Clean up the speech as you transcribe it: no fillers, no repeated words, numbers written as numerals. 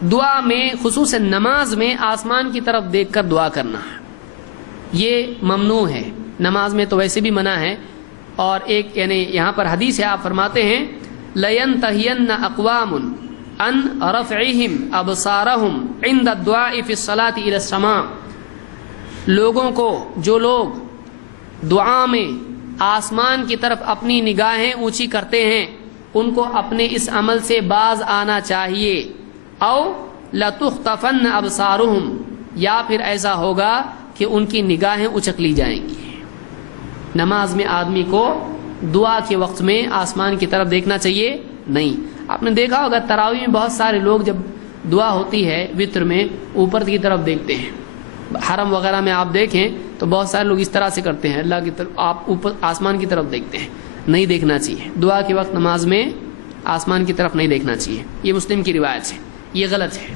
دعا میں خصوصاً نماز میں آسمان کی طرف دیکھ کر دعا کرنا یہ ممنوع ہے. نماز میں تو ویسے بھی منع ہے. اور ایک یعنی یہاں پر حدیث ہے, آپ فرماتے ہیں لَيَنْتَهِيَنَّ أَقْوَامٌ عَنْ رَفْعِهِمْ أَبْصَارَهُمْ عِنْدَ الدُّعَاءِ فِي الصَّلَاةِ إِلَى السَّمَاءِ, لوگوں کو جو لوگ دعا میں آسمان کی طرف اپنی نگاہیں اونچی کرتے ہیں ان کو اپنے اس عمل سے باز آنا چاہیے. او لَتُخْطَفَنَّ أَبْصَارُهُمْ, یا پھر ایسا ہوگا کہ ان کی نگاہیں اچک لی جائیں گی. نماز میں آدمی کو دعا کے وقت میں آسمان کی طرف دیکھنا چاہیے نہیں. آپ نے دیکھا ہوگا تراویح میں بہت سارے لوگ جب دعا ہوتی ہے وطر میں اوپر کی طرف دیکھتے ہیں. حرم وغیرہ میں آپ دیکھیں تو بہت سارے لوگ اس طرح سے کرتے ہیں, اللہ کی طرف, آپ اوپر آسمان کی طرف دیکھتے ہیں. نہیں دیکھنا چاہیے. دعا کے وقت نماز میں آسمان کی طرف نہیں دیکھنا چاہیے. یہ مسلم کی روایت ہے, یہ غلط ہے.